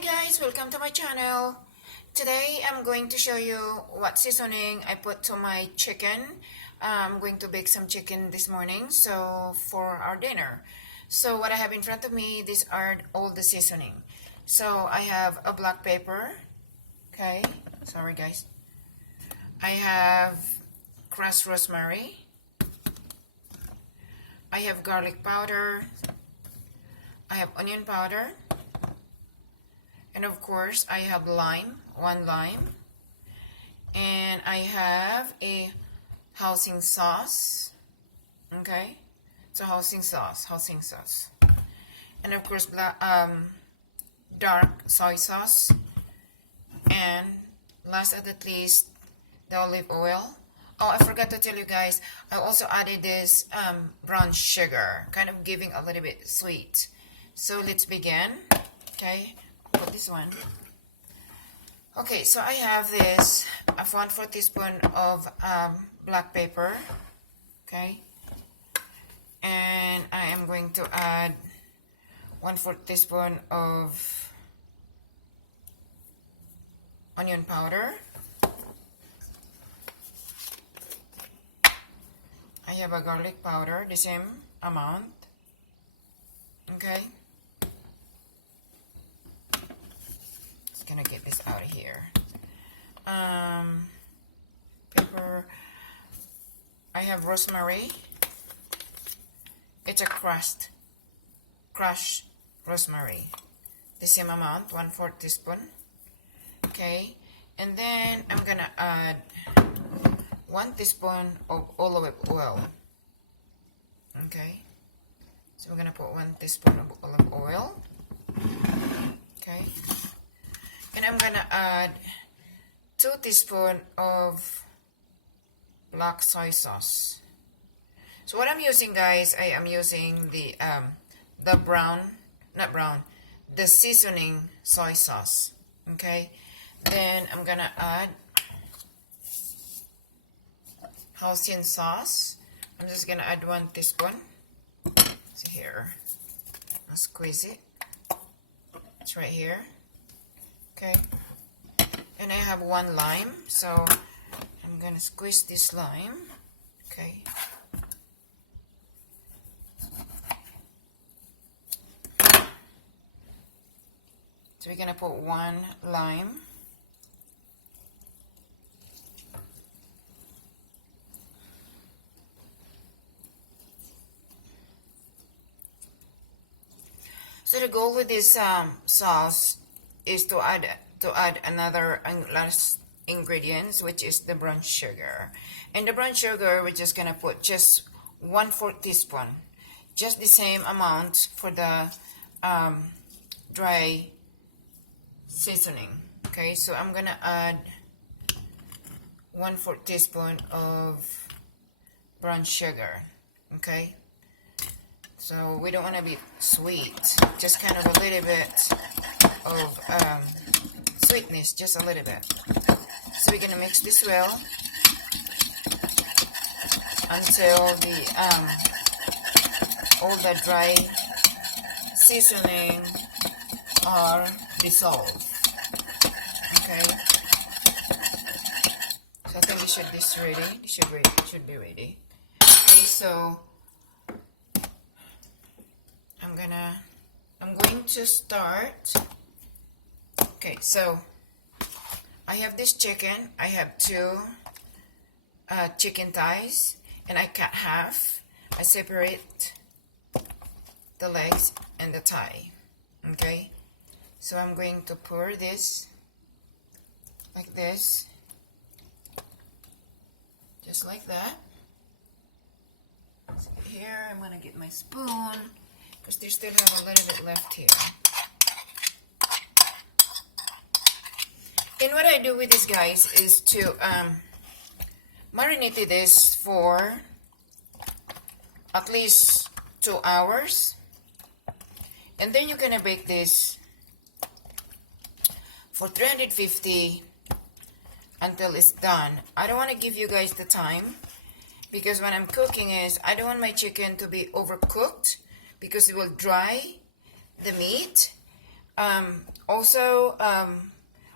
guys, welcome to my channel. Today I'm going to show you what seasoning I put to my chicken. I'm going to bake some chicken this morning for our dinner. So what I have in front of me, these are all the seasoning. So I have a black pepper. Okay, sorry guys. I have crushed rosemary. I have garlic powder. I have onion powder. And of course, I have one lime. And I have a hoisin sauce. Okay? So hoisin sauce. And of course, dark soy sauce. And last but not least, the olive oil. Oh, I forgot to tell you guys, I also added this brown sugar, kind of giving a little bit sweet. So let's begin. Okay? Put this one. Okay, so I have this 1/4 teaspoon of black pepper. Okay, and I am going to add 1/4 teaspoon of onion powder. I have a garlic powder, the same amount. Okay. Gonna get this out of here. Pepper. I have rosemary. It's a crushed rosemary. The same amount, 1/4 teaspoon. Okay, and then I'm gonna add 1 teaspoon of olive oil. Okay, so we're gonna put 1 teaspoon of olive oil. Okay. And I'm gonna add 2 teaspoons of black soy sauce. So what I'm using, guys, I am using the the seasoning soy sauce. Okay. Then I'm gonna add hoisin sauce. I'm just gonna add 1 teaspoon. See here. I'll squeeze it. It's right here. Okay, and I have 1 lime, so I'm gonna squeeze this lime. Okay, so we're gonna put 1 lime. So the goal with this sauce is to add another last ingredients, which is the brown sugar. And the brown sugar, we're just gonna put just 1/4 teaspoon, just the same amount for the dry seasoning. Okay, so I'm gonna add 1/4 teaspoon of brown sugar. Okay, so we don't want to be sweet, just kind of a little bit of sweetness, just a little bit. So we're gonna mix this well until all the dry seasoning are dissolved. Okay. So I think this should be ready. Okay, so I'm going to start. Okay, so I have this chicken. I have 2 chicken thighs, and I cut half. I separate the legs and the thigh. Okay, so I'm going to pour this like this, just like that. So here I'm gonna get my spoon because they still have a little bit left here. And what I do with this, guys, is to marinate this for at least 2 hours. And then you're going to bake this for 350 until it's done. I don't want to give you guys the time because when I'm cooking I don't want my chicken to be overcooked because it will dry the meat. Also,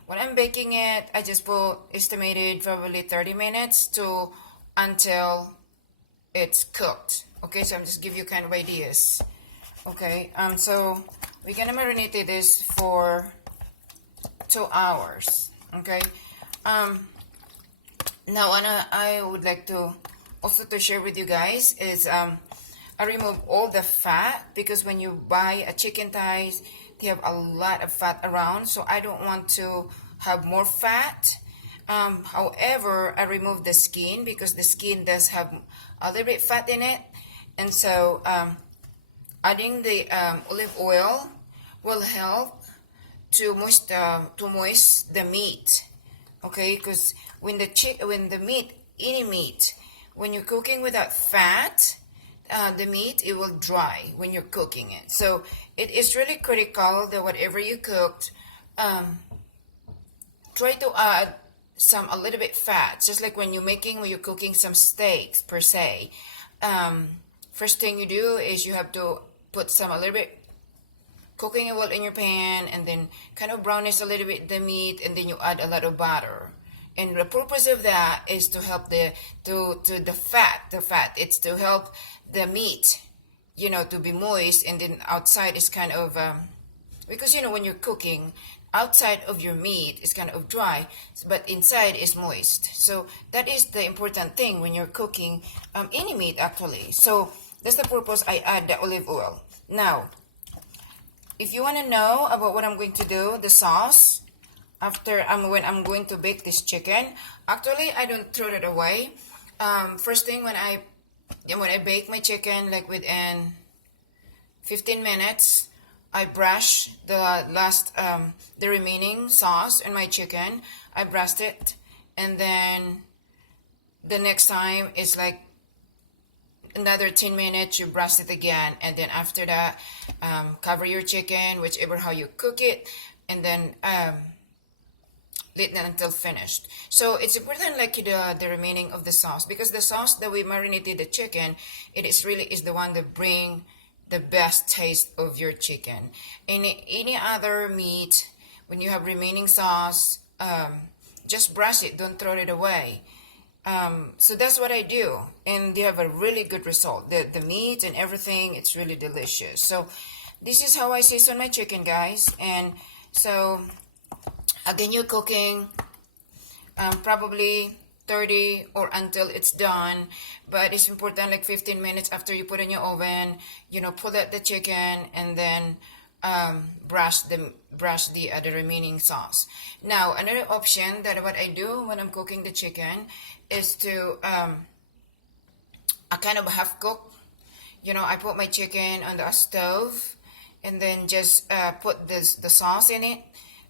when I'm baking it, I just put estimated probably 30 minutes to until it's cooked. Okay, so I'm just give you kind of ideas. Okay, so we're gonna marinate this for 2 hours. Okay, now I would like to also to share with you guys is I remove all the fat, because when you buy a chicken thighs, they have a lot of fat around, so I don't want to have more fat. However, I remove the skin because the skin does have a little bit fat in it, and so adding the olive oil will help to moist the meat. Okay, because when the meat, any meat, when you're cooking without fat, the meat, it will dry when you're cooking it. So it is really critical that whatever you cooked, try to add a little bit fat, just like when you're cooking some steaks per se. First thing you do is you have to put a little bit cooking oil in your pan, and then kind of brownish a little bit the meat, and then you add a lot of butter. And the purpose of that is to help the fat. It's to help the meat, to be moist, and then outside is kind of because when you're cooking, outside of your meat is kind of dry, but inside is moist. So that is the important thing when you're cooking any meat actually. So that's the purpose I add the olive oil. Now, if you want to know about what I'm going to do, the sauce, after when I'm going to bake this chicken, actually I don't throw it away. First thing when I bake my chicken, like within 15 minutes, I brush the remaining sauce in my chicken. I brushed it, and then the next time is like another 10 minutes, you brush it again, and then after that, cover your chicken, whichever how you cook it, and then let it until finished. So it's important, like the remaining of the sauce, because the sauce that we marinated the chicken, it is the one that bring the best taste of your chicken. Any other meat, when you have remaining sauce, just brush it, don't throw it away. So that's what I do, and they have a really good result. The meat and everything, it's really delicious. So this is how I season my chicken, guys. And so again, you're cooking probably 30 or until it's done, but it's important like 15 minutes after you put in your oven, pull out the chicken, and then brush the remaining sauce. Now another option that what I do when I'm cooking the chicken is to I kind of half cook. I put my chicken on the stove, and then just put the sauce in it,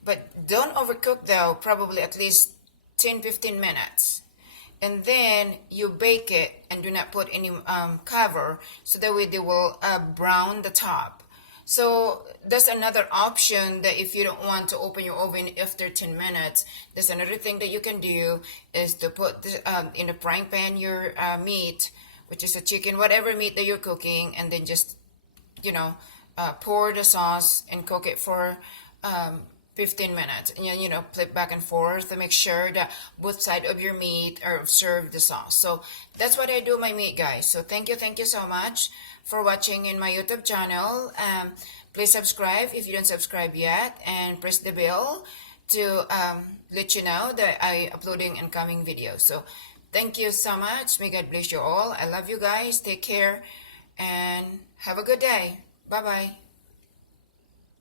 but don't overcook though, probably at least 10-15 minutes. And then you bake it and do not put any cover, so that way they will brown the top. So that's another option, that if you don't want to open your oven after 10 minutes, there's another thing that you can do is to put in a frying pan your meat, which is a chicken, whatever meat that you're cooking, and then just, pour the sauce and cook it for 15 minutes, and flip back and forth to make sure that both sides of your meat are served the sauce. So that's what I do my meat, guys. So thank you so much for watching in my YouTube channel. Please subscribe if you don't subscribe yet, and press the bell to let you know that I uploading incoming videos. So thank you so much. May God bless you all. I love you guys. Take care and have a good day. Bye bye.